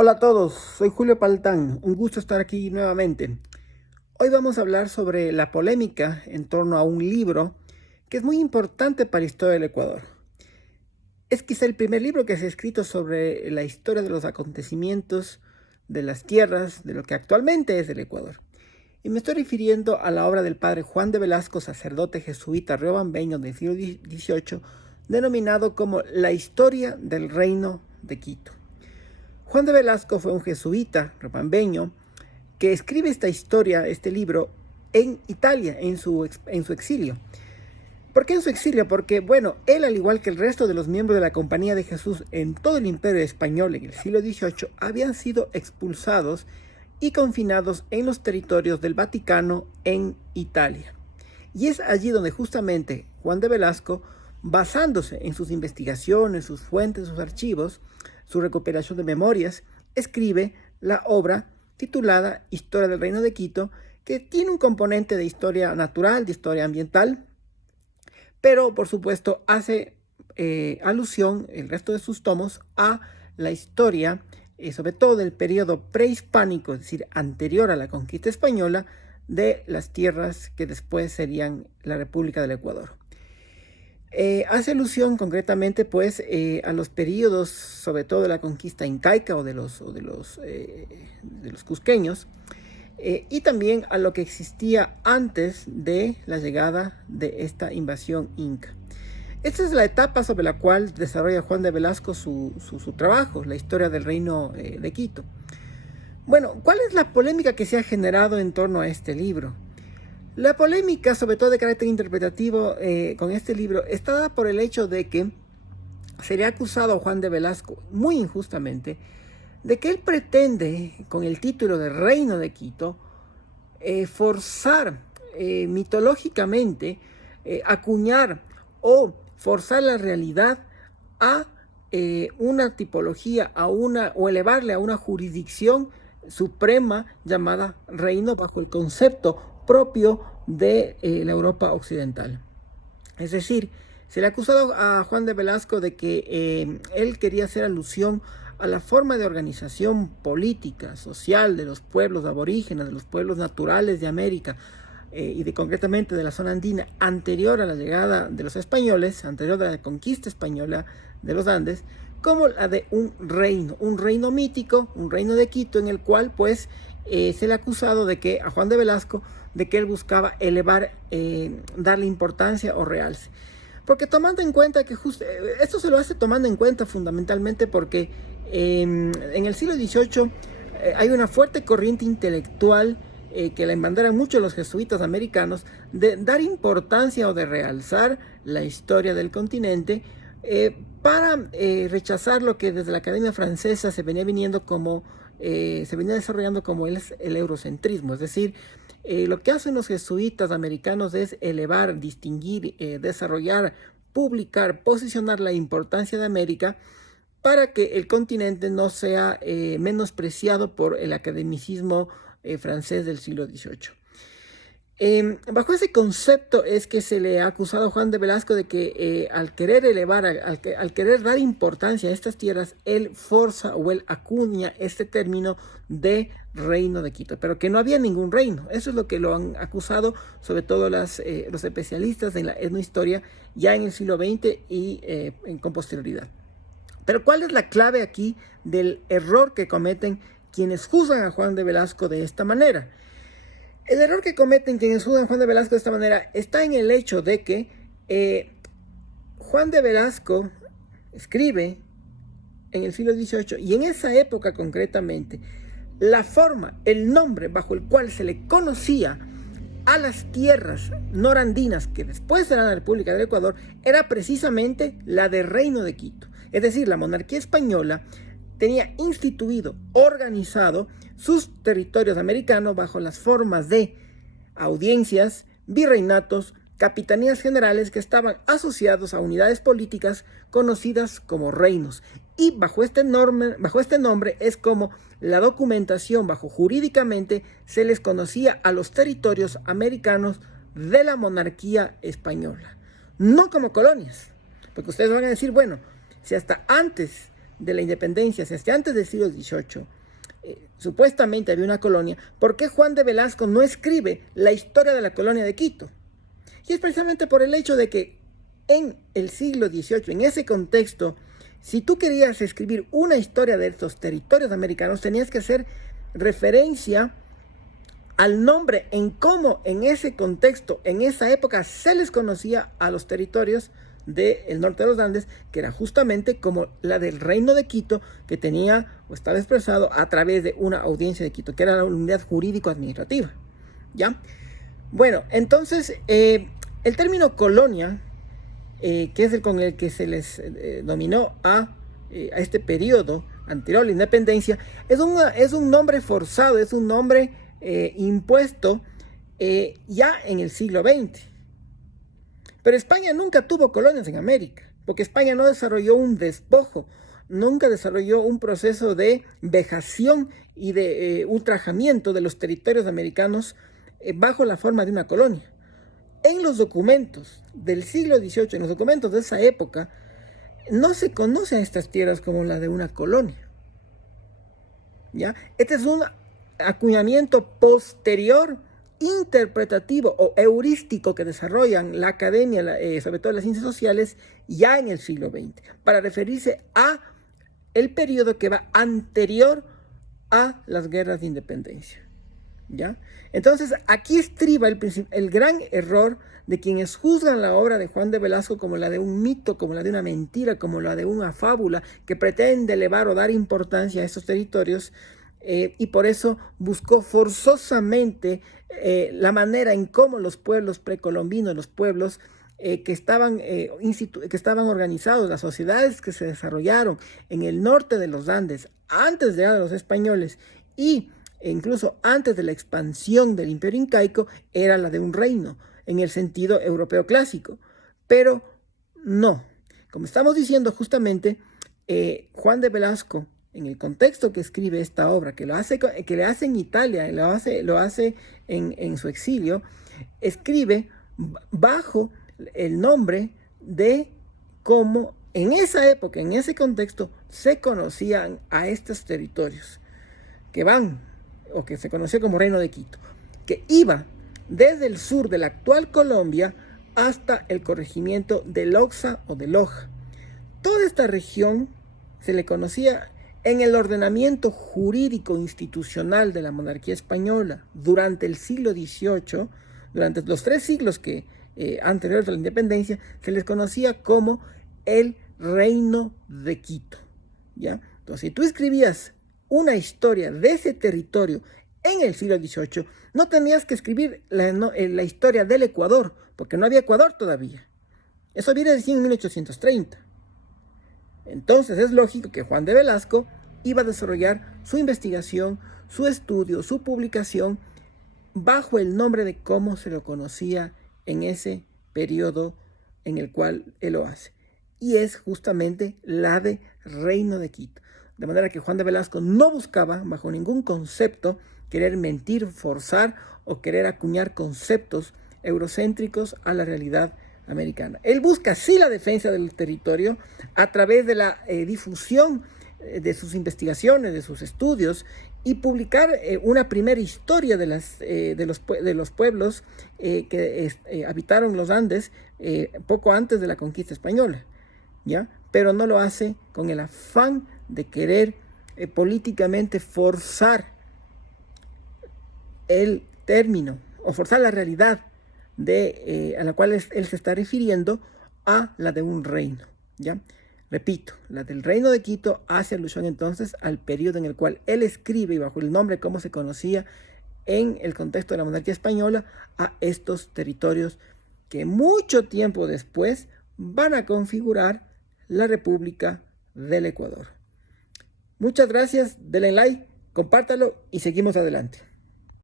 Hola a todos, soy Julio Paltán, un gusto estar aquí nuevamente. Hoy vamos a hablar sobre la polémica en torno a un libro que es muy importante para la historia del Ecuador. Es quizá el primer libro que se ha escrito sobre la historia de los acontecimientos de las tierras de lo que actualmente es el Ecuador. Y me estoy refiriendo a la obra del padre Juan de Velasco, sacerdote jesuita riobambeño del siglo XVIII, denominado como La historia del Reino de Quito. Juan de Velasco fue un jesuita riobambeño que escribe esta historia, este libro, en Italia, en su exilio. ¿Por qué en su exilio? Porque, bueno, él, al igual que el resto de los miembros de la Compañía de Jesús en todo el Imperio Español en el siglo XVIII, habían sido expulsados y confinados en los territorios del Vaticano en Italia. Y es allí donde justamente Juan de Velasco, basándose en sus investigaciones, sus fuentes, sus archivos, su recuperación de memorias, escribe la obra titulada Historia del Reino de Quito, que tiene un componente de historia natural, de historia ambiental, pero por supuesto hace alusión, el resto de sus tomos, a la historia, sobre todo del periodo prehispánico, es decir, anterior a la conquista española, de las tierras que después serían la República del Ecuador. Hace alusión concretamente pues a los periodos, sobre todo de la conquista incaica o de los cusqueños, y también a lo que existía antes de la llegada de esta invasión inca. Esta es la etapa sobre la cual desarrolla Juan de Velasco su trabajo, la historia del Reino de Quito. Bueno, ¿cuál es la polémica que se ha generado en torno a este libro? La polémica, sobre todo de carácter interpretativo, con este libro, está dada por el hecho de que se le ha acusado a Juan de Velasco, muy injustamente, de que él pretende, con el título de Reino de Quito, forzar mitológicamente, acuñar o forzar la realidad a una tipología, o elevarle a una jurisdicción suprema llamada reino bajo el concepto propio de la Europa occidental. Es decir, se le ha acusado a Juan de Velasco de que él quería hacer alusión a la forma de organización política, social de los pueblos aborígenes, de los pueblos naturales de América, concretamente de la zona andina, anterior a la llegada de los españoles, anterior a la conquista española de los Andes, como la de un reino mítico, un reino de Quito, en el cual pues se le ha acusado de que a Juan de Velasco, de que él buscaba elevar, darle importancia o realce. Porque tomando en cuenta que esto se lo hace tomando en cuenta fundamentalmente porque en el siglo XVIII hay una fuerte corriente intelectual que la embanderan mucho los jesuitas americanos, de dar importancia o de realzar la historia del continente, para rechazar lo que desde la Academia Francesa se venía desarrollando como el eurocentrismo. Es decir, lo que hacen los jesuitas americanos es elevar, distinguir, desarrollar, publicar, posicionar la importancia de América para que el continente no sea menospreciado por el academicismo francés del siglo XVIII. Bajo ese concepto es que se le ha acusado a Juan de Velasco de que al querer elevar, al querer dar importancia a estas tierras, él forza o él acuña este término de Reino de Quito, pero que no había ningún reino. Eso es lo que lo han acusado, sobre todo los especialistas en la etnohistoria, ya en el siglo XX y con posterioridad. Pero ¿cuál es la clave aquí del error que cometen quienes juzgan a Juan de Velasco de esta manera? El error que cometen quienes juzgan a Juan de Velasco de esta manera está en el hecho de que Juan de Velasco escribe en el siglo XVIII, y en esa época concretamente, la forma, el nombre bajo el cual se le conocía a las tierras norandinas que después serán la República del Ecuador era precisamente la de Reino de Quito. Es decir, la monarquía española tenía instituido, organizado sus territorios americanos bajo las formas de audiencias, virreinatos, capitanías generales que estaban asociados a unidades políticas conocidas como reinos. Y bajo este nombre es como la documentación, jurídicamente, se les conocía a los territorios americanos de la monarquía española. No como colonias, porque ustedes van a decir, bueno, si hasta antes de la independencia, desde antes del siglo XVIII, supuestamente había una colonia, ¿por qué Juan de Velasco no escribe la historia de la colonia de Quito? Y es precisamente por el hecho de que en el siglo XVIII, en ese contexto, si tú querías escribir una historia de estos territorios americanos, tenías que hacer referencia al nombre en cómo en ese contexto, en esa época, se les conocía a los territorios del norte de los Andes, que era justamente como la del Reino de Quito, que tenía o estaba expresado a través de una audiencia de Quito, que era la unidad jurídico-administrativa. ¿Ya? Bueno, entonces, el término colonia, que es el con el que se les dominó a este periodo anterior a la independencia, es un nombre forzado, es un nombre impuesto ya en el siglo XX. Pero España nunca tuvo colonias en América, porque España no desarrolló un despojo, nunca desarrolló un proceso de vejación y de ultrajamiento de los territorios americanos bajo la forma de una colonia. En los documentos del siglo XVIII, en los documentos de esa época, no se conocen estas tierras como la de una colonia. ¿Ya? Este es un acuñamiento posterior, interpretativo o heurístico que desarrollan la academia, sobre todo las ciencias sociales, ya en el siglo XX, para referirse a el periodo que va anterior a las guerras de independencia. ¿Ya? Entonces, aquí estriba el gran error de quienes juzgan la obra de Juan de Velasco como la de un mito, como la de una mentira, como la de una fábula que pretende elevar o dar importancia a estos territorios, y por eso buscó forzosamente la manera en cómo los pueblos precolombinos, los pueblos que estaban organizados, las sociedades que se desarrollaron en el norte de los Andes antes de llegar a los españoles e incluso antes de la expansión del Imperio Incaico, era la de un reino, en el sentido europeo clásico. Pero no. Como estamos diciendo justamente, Juan de Velasco, en el contexto que escribe esta obra, que le hace en Italia, lo hace en su exilio, escribe bajo el nombre de cómo en esa época, en ese contexto, se conocían a estos territorios que se conoció como Reino de Quito, que iba desde el sur de la actual Colombia hasta el corregimiento de Loxa o de Loja. Toda esta región se le conocía en el ordenamiento jurídico institucional de la monarquía española durante el siglo XVIII, durante los 3 siglos anteriores a la independencia, se les conocía como el Reino de Quito. ¿Ya? Entonces, si tú escribías una historia de ese territorio en el siglo XVIII, no tenías que escribir la historia del Ecuador, porque no había Ecuador todavía. Eso viene recién en 1830. Entonces es lógico que Juan de Velasco iba a desarrollar su investigación, su estudio, su publicación, bajo el nombre de cómo se lo conocía en ese periodo en el cual él lo hace. Y es justamente la de Reino de Quito. De manera que Juan de Velasco no buscaba, bajo ningún concepto, querer mentir, forzar o querer acuñar conceptos eurocéntricos a la realidad americana. Él busca sí la defensa del territorio a través de la difusión de sus investigaciones, de sus estudios, y publicar una primera historia de los pueblos que habitaron los Andes poco antes de la conquista española, ¿ya? Pero no lo hace con el afán de querer políticamente forzar el término o forzar la realidad a la cual él se está refiriendo, a la de un reino, ¿ya? Repito, la del Reino de Quito hace alusión entonces al periodo en el cual él escribe, y bajo el nombre como se conocía en el contexto de la monarquía española, a estos territorios que mucho tiempo después van a configurar la República del Ecuador. Muchas gracias, denle like, compártalo y seguimos adelante.